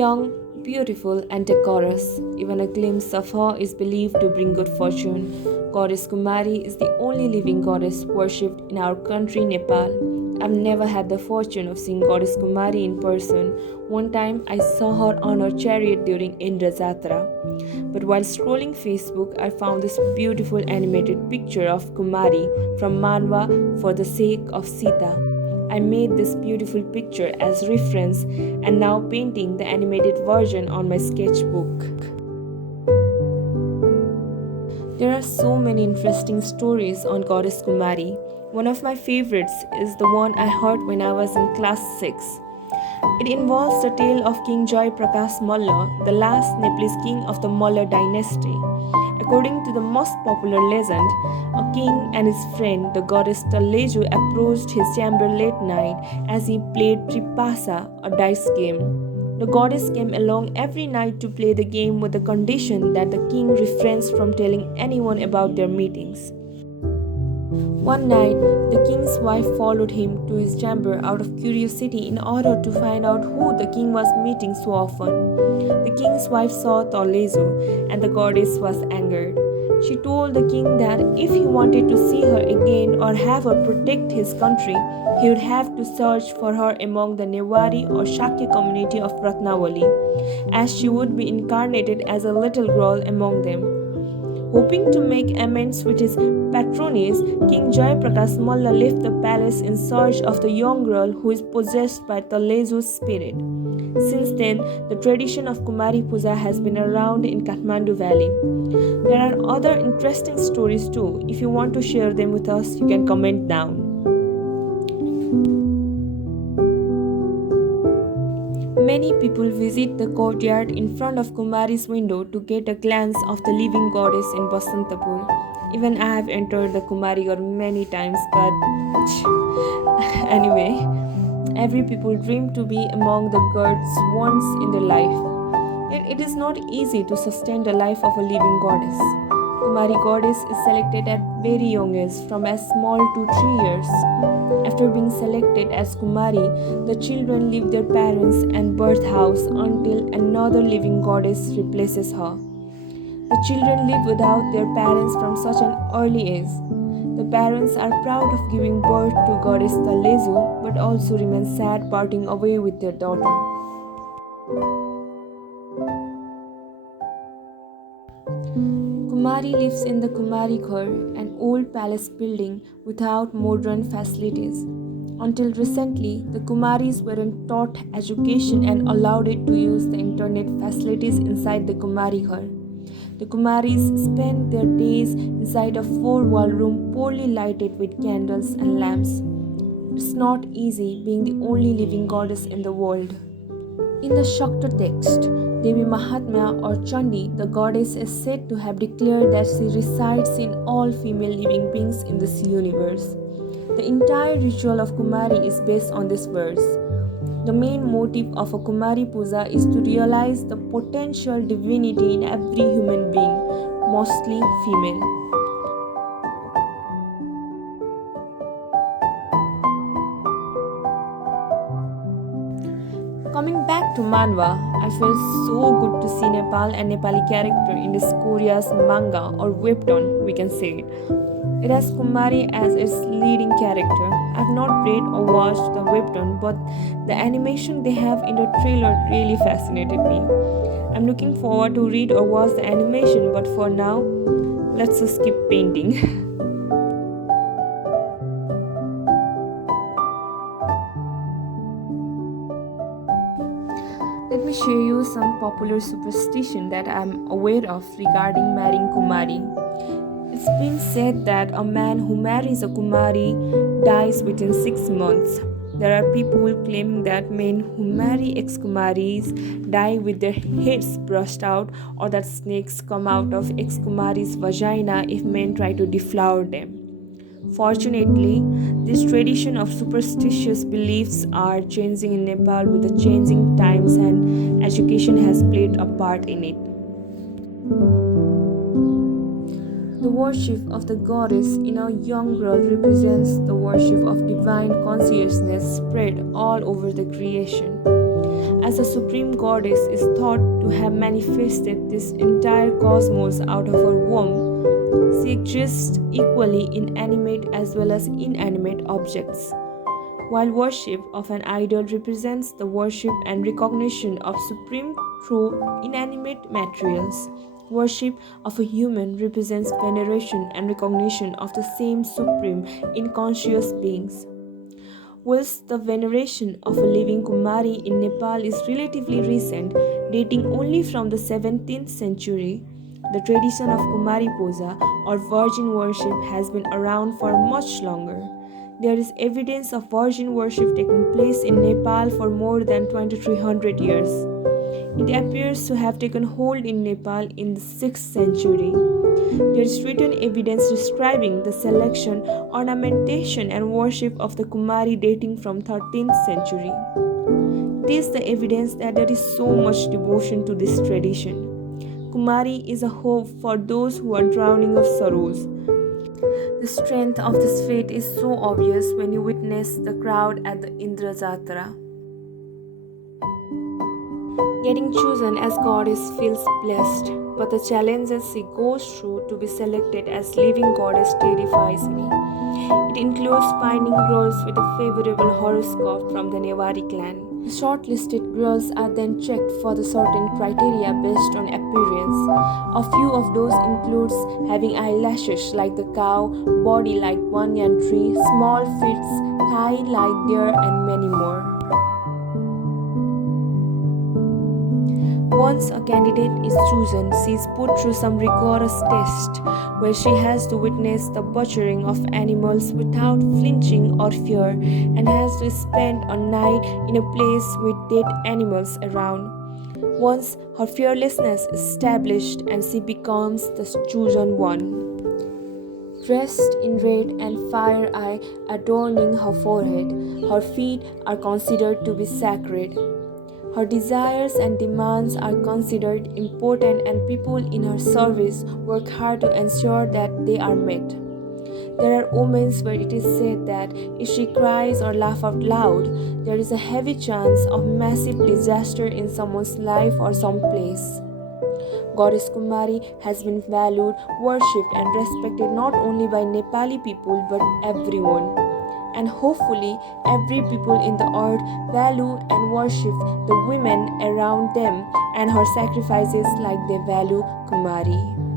Young, beautiful, and decorous. Even a glimpse of her is believed to bring good fortune. Goddess Kumari is the only living goddess worshipped in our country, Nepal. I've never had the fortune of seeing Goddess Kumari in person. One time I saw her on her chariot during Indra Jatra. But while scrolling Facebook, I found this beautiful animated picture of Kumari from Manhwa for the sake of Sita. I made this beautiful picture as reference and now painting the animated version on my sketchbook. There are so many interesting stories on Goddess Kumari. One of my favorites is the one I heard when I was in class 6. It involves the tale of King Joy Prakash Malla, the last Nepalese king of the Malla dynasty. According to the most popular legend, a king and his friend, the goddess Talleju, approached his chamber late night as he played Tripasa, a dice game. The goddess came along every night to play the game with the condition that the king refrains from telling anyone about their meetings. One night, the king's wife followed him to his chamber out of curiosity in order to find out who the king was meeting so often. The king's wife saw Tolezo and the goddess was angered. She told the king that if he wanted to see her again or have her protect his country, he would have to search for her among the Newari or Shakya community of Ratnavali, as she would be incarnated as a little girl among them. Hoping to make amends with his patronage, King Jai Prakash Malla left the palace in search of the young girl who is possessed by Taleju's spirit. Since then, the tradition of Kumari Puja has been around in Kathmandu Valley. There are other interesting stories too. If you want to share them with us, you can comment down. Many people visit the courtyard in front of Kumari's window to get a glance of the living goddess in Basantapur. Even I have entered the Kumari Ghar many times, but anyway, every people dream to be among the gods once in their life. Yet it is not easy to sustain the life of a living goddess. Kumari goddess is selected at very young age, from as small to 3 years. After being selected as Kumari, the children leave their parents and birth house until another living goddess replaces her. The children live without their parents from such an early age. The parents are proud of giving birth to goddess Talezu, but also remain sad parting away with their daughter. Kumari lives in the Kumari Ghar, an old palace building without modern facilities. Until recently, the Kumaris weren't taught education and allowed it to use the internet facilities inside the Kumari Ghar. The Kumaris spend their days inside a 4-wall room poorly lighted with candles and lamps. It's not easy being the only living goddess in the world. In the Shakta text, Devi Mahatmya or Chandi, the goddess is said to have declared that she resides in all female living beings in this universe. The entire ritual of Kumari is based on this verse. The main motive of a Kumari Puja is to realize the potential divinity in every human being, mostly female. Coming back to Manhwa, I felt so good to see Nepal and Nepali character in this Korea's manga or webtoon, we can say it. It has Kumari as its leading character. I've not read or watched the webtoon, but the animation they have in the trailer really fascinated me. I'm looking forward to read or watch the animation, but for now, let's just keep painting. Let me share you some popular superstition that I'm aware of regarding marrying Kumari. It's been said that a man who marries a Kumari dies within 6 months. There are people claiming that men who marry ex-Kumaris die with their heads brushed out, or that snakes come out of ex-Kumari's vagina if men try to deflower them. Fortunately, this tradition of superstitious beliefs are changing in Nepal with the changing times, and education has played a part in it. The worship of the goddess in a young girl represents the worship of divine consciousness spread all over the creation. as a supreme goddess, is thought to have manifested this entire cosmos out of her womb. She exists equally in animate as well as inanimate objects. While worship of an idol represents the worship and recognition of supreme through inanimate materials, worship of a human represents veneration and recognition of the same supreme in conscious beings. Whilst the veneration of a living Kumari in Nepal is relatively recent, dating only from the 17th century, the tradition of Kumari Puja or virgin worship has been around for much longer. There is evidence of virgin worship taking place in Nepal for more than 2300 years. It appears to have taken hold in Nepal in the 6th century. There is written evidence describing the selection, ornamentation, and worship of the Kumari dating from 13th century. It is the evidence that there is so much devotion to this tradition. Kumari is a hope for those who are drowning of sorrows. The strength of this faith is so obvious when you witness the crowd at the Indra Jatra. Getting chosen as goddess feels blessed, but the challenges she goes through to be selected as living goddess terrifies me. It includes finding girls with a favorable horoscope from the Newari clan. The shortlisted girls are then checked for the certain criteria based on appearance. A few of those includes having eyelashes like the cow, body like banyan tree, small feet, thigh like deer, and many more. Once a candidate is chosen, she is put through some rigorous test where she has to witness the butchering of animals without flinching or fear and has to spend a night in a place with dead animals around. Once her fearlessness is established and she becomes the chosen one. Dressed in red and fire eye adorning her forehead, her feet are considered to be sacred. Her desires and demands are considered important and people in her service work hard to ensure that they are met. There are moments where it is said that if she cries or laughs out loud, there is a heavy chance of massive disaster in someone's life or some place. Goddess Kumari has been valued, worshipped and respected not only by Nepali people but everyone. And hopefully every people in the earth value and worship the women around them and her sacrifices like they value Kumari.